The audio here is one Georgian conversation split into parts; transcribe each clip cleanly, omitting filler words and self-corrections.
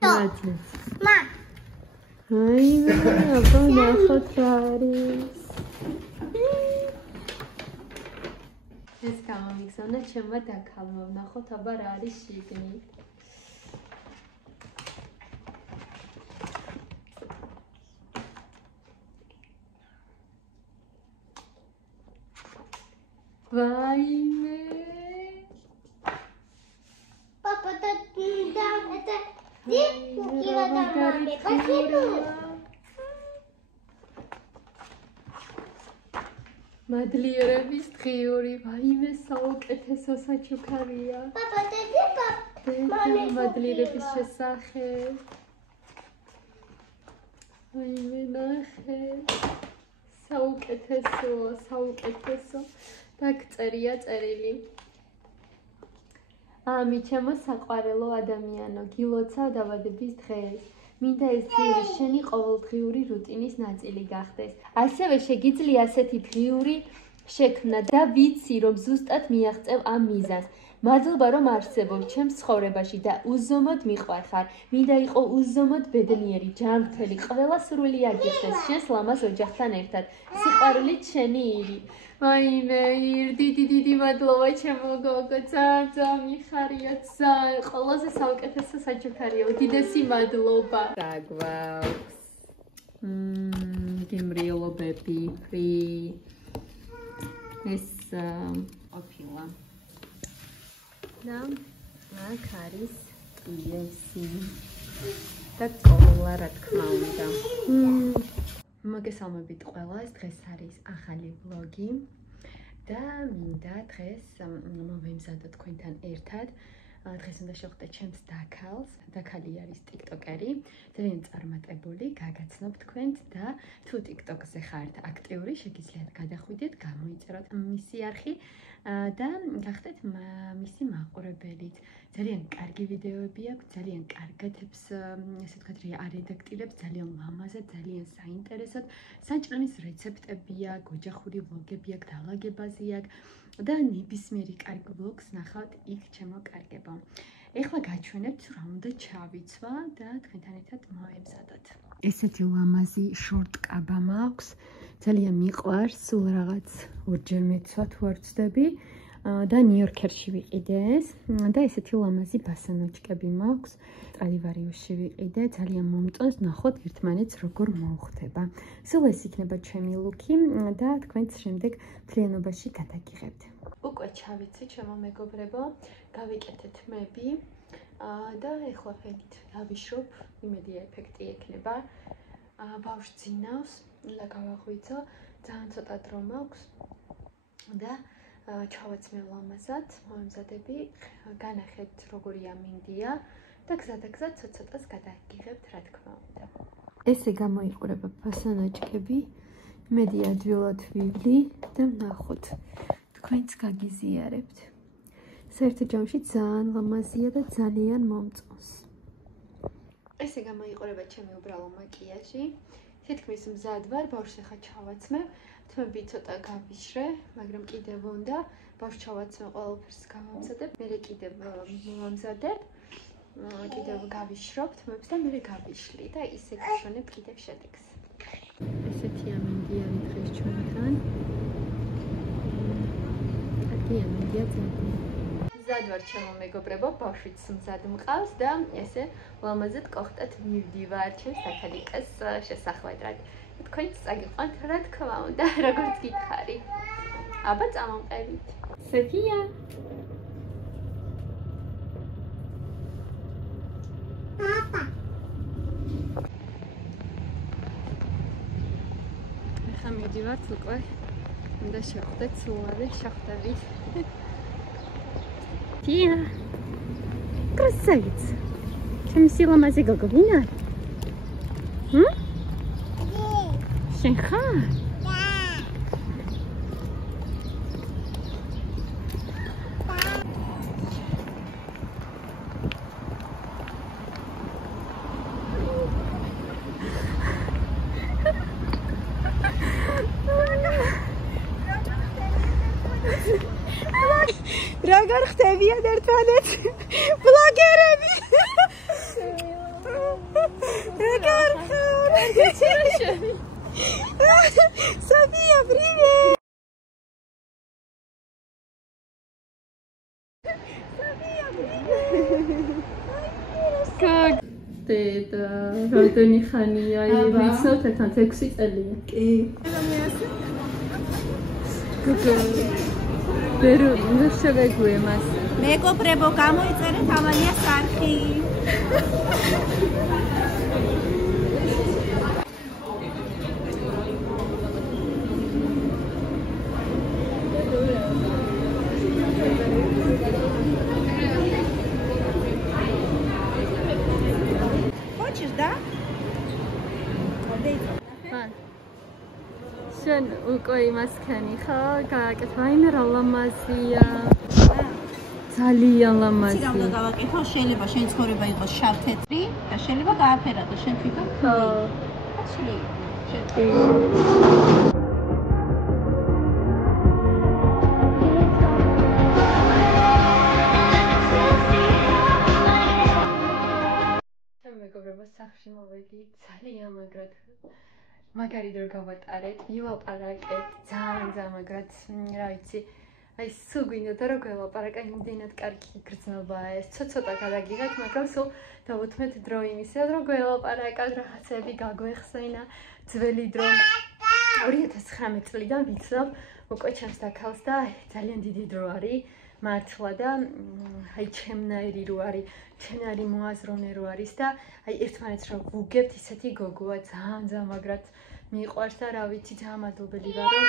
მა. აი, აბა ნახოთ რა არის. ეს გამომიგზავნა ჩემმა დაქალმა, ვნახოთ აბა რა არის შიგნით. ვაიმე. პაპა და კუკილა და მამე, ბაშენო. მადლიერების დღიური, ვაიმე საუკეთესო საჩუქარია. პაპა და მამე, მადლიერების შესახებ. ვაიმე ნახე. საუკეთესო. დაგწერია წერილი. მიჩემო საყვარელო ადამიანო, გილოცა დაბადების დღეს. მინდა ეს დღიური შენი ყოველდღიური რუტინის ნაწილი გახდეს. ასევე შეგიძლია ასეთი დღიური შექმნა და ვიცი, რომ ზუსტად მიაღწევ ამ მიზანს. მადლობა, რომ არსებობ ჩემს ცხოვრებაში და უზომოდ მიყვარხარ. მინდა იყო უზომოდ ბედნიერი, ჯანმრთელი, ყველა სურვილი აგიხდეს შენს ლამაზ ოჯახთან ერთად. სიყვარულით შენი ირი. ვაიმე, დიდი მადლობა ჩემო გოგო, ძალიან მიხარია, ძალიან ყველაზე საუკეთესო საჩუქარია. უდიდესი მადლობა. დაგვაქვს. გემრიელობები, ეს ოფილა. და აქ არის იესი და კოლა, რა თქმა უნდა. მოგესალმებით ყველას, დღეს არის ახალი ვლოგი და მინდა დღეს მოვემზადო თქვენთან ერთად. დღეს უნდა შევხვდეთ ჩემს დაქალს. დაქალი არის ტიკტოკერი, ძალიან წარმატებული, გაგაცნობ თქვენთ და თუ ტიკტოკზე ხართ აქტიური, შეგიძლიათ გადახვიდეთ, გამოიწეროთ მისი არხი და გახდეთ მისი მაყურებელიც. ძალიან კარგი ვიდეოები აქვს, ძალიან კარგათებს, ესე ვთქვათ, არედაქტირებს, ძალიან ლამაზად, ძალიან საინტერესოდ. საჭმელის რეცეპტები აქვს, ოჯახური ვლოგები აქვს, დალაგებაზე აქვს და ნებისმიერი კარგი ვლოგს ნახავთ იქ ჩემო კარგებო. ეხლა გაჩვენებთ რა უნდა ჩავიცვა და თქვენთან ერთად მოვემზადოთ. ესეთი ლამაზი შორტკაბა მაქვს. ძალიან მიყვარს, სულ რაღაც ორჯერ მეცვა თუ არ ვცდები და ნიუ-იორკერში ვიყიდე ეს და ესეთი ლამაზი ბასანოჩკები მაქვს. ტრადივარიუსში ვიყიდე, ძალიან მომწონს, ნახოთ ერთმანეთს როგორ მოუხდება. სულ ეს იქნება ჩემი ლუკი და თქვენც შემდეგ მთლიანობაში გადაგიღებთ. უკვე ჩავიცი ჩემო მეგობრებო, გავიკეთეთ მები და ეხლა ფენით დავიშრობ, იმედია ეფექტი ექნება. ბავშვს ძინავს, უნდა გავაღვიძო, ძალიან ცოტა დრო მაქვს და ჩავაცმევ ლამაზად, მოვემზადები, განახეთ როგორი ამინდია და გზადაგზად ცოტ-ცოტას გადაგიღებთ, რა თქმა უნდა. ესე გამოიყურება ბასანაჭკები, იმედი ადვილად ვივლი და ვნახოთ, თქვენც გაგიზიარებთ. საერთო ჯამში ძალიან ლამაზია და ძალიან მომწონს. ესე გამოიყურება ჩემი უბრალო მაკიაჟი. თითქმის მზად ვარ, ბავშვს ახლა ჩავაცმევ, თმები ცოტა გავიშრე, მაგრამ კიდევ უნდა ბავშვს ჩავაცმევ, ყველაფერს გავამზადებ, მერე კიდევ მოვამზადებ, კიდევ გავიშრობ თმებს და მერე გავიშლი და ისე გიჩვენებ კიდევ შედეგს. ესეთი ამინდია დღეს ჩვენთან. კარგი ამინდია ძალიან. მზად ვარ ჩემო მეგობრებო, ბავშვიც მზად მყავს და ესე ლამაზად კოხტად მივდივარ ჩემს დაქალიკას შესახვედრად. თქვენც წაგიყვანთ, რა თქმა უნდა, როგორც გითხარი. აბა წამომყევით. სოფია. პაპა. ახლა მივდივართ უკვე. უნდა შევხვდეთ სულავე შახტებით. Тия. Красавица. Чем сила мазига гогина? Шенха. Როგორ ხდებიან ერთმანეთს ბლოგერები? გოგ დედა რამდენი ხანია ვიცნობთ ერთად 6 წელია კი გოგო დერო ნაშევეგუე მას მეგობრებო გამოიწერეთ ავალია სარხი შენ უკვე იმასქენი ხო? გააკეთე აიმე რა ლამაზია. ძალიან ლამაზია. ციგა უნდა გავაკეთო, შეიძლება შენ ცხოვრება იყოს შავ-თეთრი და შეიძლება გააფერადო შენ თვითონ. ხო. მეგობრებო, სახლში მოვედი, ძალიან მაგრად მაგარი დრო გავატარეთ, ვილაპარაკეთ, ძალიან მაგრად, რა ვიცი, აი სულ გვინდოდა რომ გველაპარაკა, იმდენად კარგი გრძნობაა ეს, ცოტა გადაგიღეთ, მაგრამ სულ დავუთმეთ დრო იმისა, რომ გველაპარაკად, რაღაცები გაგვეხსენა, ძველი დრო 2019 წლიდან ვიცნობ უკვე ჩემს დაქალს და ძალიან დიდი დრო არის. მართლა და აი ჩემნაირი რო არის, ჩემნაირი მოაზროვნე რო არის და აი ერთმანეთს რო ვუგებთ, ისეთი გოგოა, ძალიან მაგრად მიყვარს და რა ვიცი, ძალიან მადლობელი ვარ რომ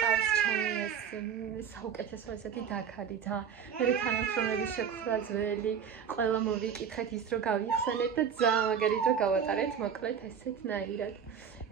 ყავს ჩემი ეს საუკეთესო ესეთი დაქალი და მე თანამშრომლების შეხვდა ძველი, ყველა მოვიკითხეთ ის რო გავიხსენეთ და ძალიან მაგარი დრო გავატარეთ, მოკლედ ესეთნაირად.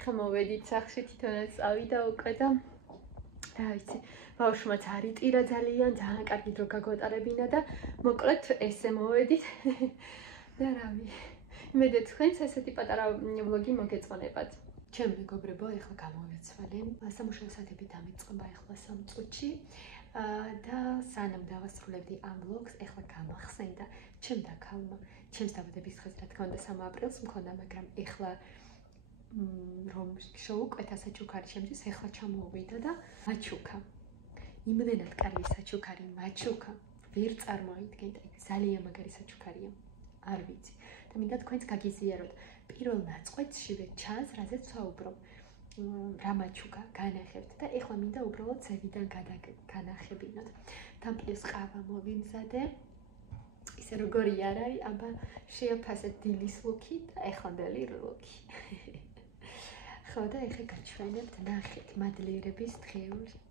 ხა მოვედით სახლში თვითონაც წავიდა უკვე და რა ვიცი ბავშვმაც არიტირა ძალიან კარგი დრო გაგვატარებინა და მოკლედ ესე მოვედით და რავი იმედეთ თქვენს ესეთი პატარა ვლოგი მოგეწონებათ ჩემ მეგობრებო ეხლა გამოვიცვალე სამუშაო საათები დამიწყება ეხლა 3 წუთში და სანამ დავასრულებდი ამ ვლოგს ეხლა გამახსენდა ჩემ დაქალმა ჩემს დაბადების დღეს რა თქმა უნდა 3 აპრილს მქონდა მაგრამ ეხლა რომ შოუკვეთა საჩუქარი შემდის ეხლა ჩამოვიდა და მაჩუკა იმდენად კარგი საჩუქარი მაჩუკა ვერ წარმოიდგენთ ძალიან მაგარი საჩუქარია არ ვიცი და მინდა თქვენც გაგიზიაროთ პირველ ნაწყვეტშივე ჩანს რაზეც ვსაუბრობ რა მაჩუკა განახებთ და ეხლა მინდა უბრალოდ ზევიდან განახებინოთ თან პლუს ყავა მოვიმზადე ისე როგორი არ არის აბა შეაფასეთ დილის ლუკი და ეხლანდელი ლუკი ხო და ეხლა გაჩვენებთ ნახეთ მადლიერების დღეული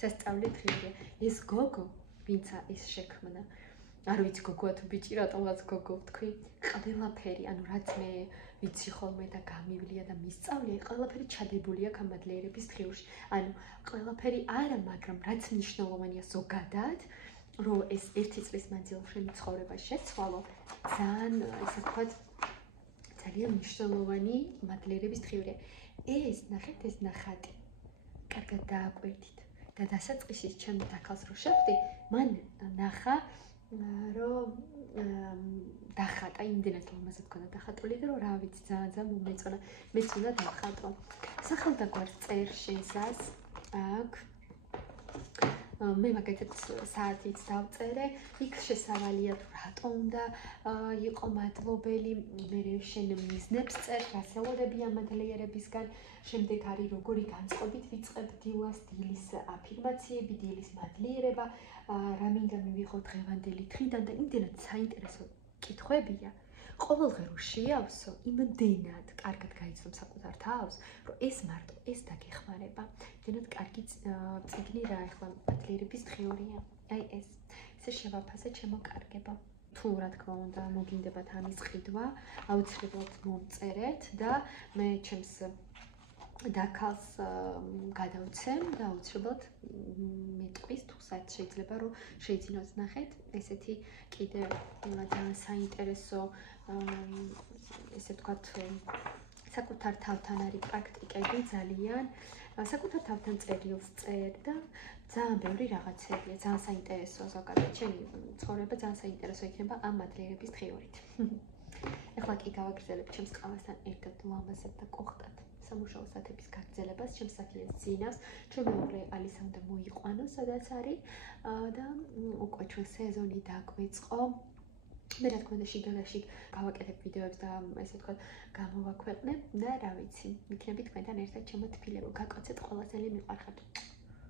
სასწავლე დღეა ეს გოგო ვინცა ის შექმნა არ ვიცი გოგოა თუ ბიჭი რატომაც გოგო ვთქვი ყველაფერი ანუ რაც მე ვიცი ხოლმე და გამივლია და მისწავლია ყველაფერი ჩადებული აქვს ამ მადლიერების დღეულში ანუ ყველაფერი არა მაგრამ რაც მნიშვნელოვანია ზოგადად რომ ეს 1 წლის მანძილში ცხოვრება შეცვალო ძალიან ესე ვთქვათ ძალიან მნიშვნელოვანი მადლიერების დღეულია ეს ნახეთ ეს ნახატი კარგად დააკვირდით და დასაწყისის ჩემ დაქალს რო შევხვდი მან ნახა რომ დახატა იმდენად ლამაზად გქონდა დახატული და რომ რა ვიცი ძალიან მომეწონა მეც უნდა დავხატო სახელდაგვარს წერ შენსას აქ მე მაგეთაც საათით დავწერე იქ შესავალია თუ რატო უნდა იყო მადლობელი მე შენ მიზნებს წერ გასაუბრებია მადლიერებისგან შემდეგ არის როგორი განწყობით ვიწყებ დილას დილის აფირმაციები დილის მადლიერება რა მინდა მივიღო დღევანდელი დღიდან და იმდენად საინტერესო კითხვებია ყოველდღე რო შეავსო იმდენად კარგად გაიცნობ საკუთარ თავს რომ ეს მარტო ეს დაგეხმარება იმდენად კარგი წიგნი რა ახლა მადლიერების დღეულია აი ეს ესე შევაფასე ჩემო კარგებო თუ რა თქმა უნდა მოგინდებათ ამის ყიდვა აუცილებლად მომწერეთ და მე ჩემს დაქალს გადავცემ და აუცილებლად მეტყვის თუ საერთოდ შეიძლება რომ შეიძინოთ ნახეთ ესეთი კიდე ძალიან საინტერესო ესე ვთქვათ საკუთარ თავთან არის პრაქტიკები ძალიან საკუთარ თავთან წერილს წერ და ძალიან ბევრი რაღაცებია ძალიან საინტერესო ზოგადად ჩემი ცხოვრება ძალიან საინტერესო იქნება ამ მადლიერების დღეობით ეხლა კი გავაგრძელებ ჩემს ყავასთან ერთად ლამაზად და კოხტად სამუშაო საათების გაგრძელებას ჩემს საფიეს ძინავს ჩემი მეუღლე ალისა უნდა მოიყვანო სადაც არის და უკვე ჩვენ სეზონი დაგვეწყო და რა თქმა უნდა შიგ გავაკეთებ ვიდეოებს და ესე ვთქვათ გამოვაქვეყნებ და რა ვიცი იქნები თქვენთან ერთად ჩემო თბილებო გაკოცეთ ყველა ძალიან მიყვარხართ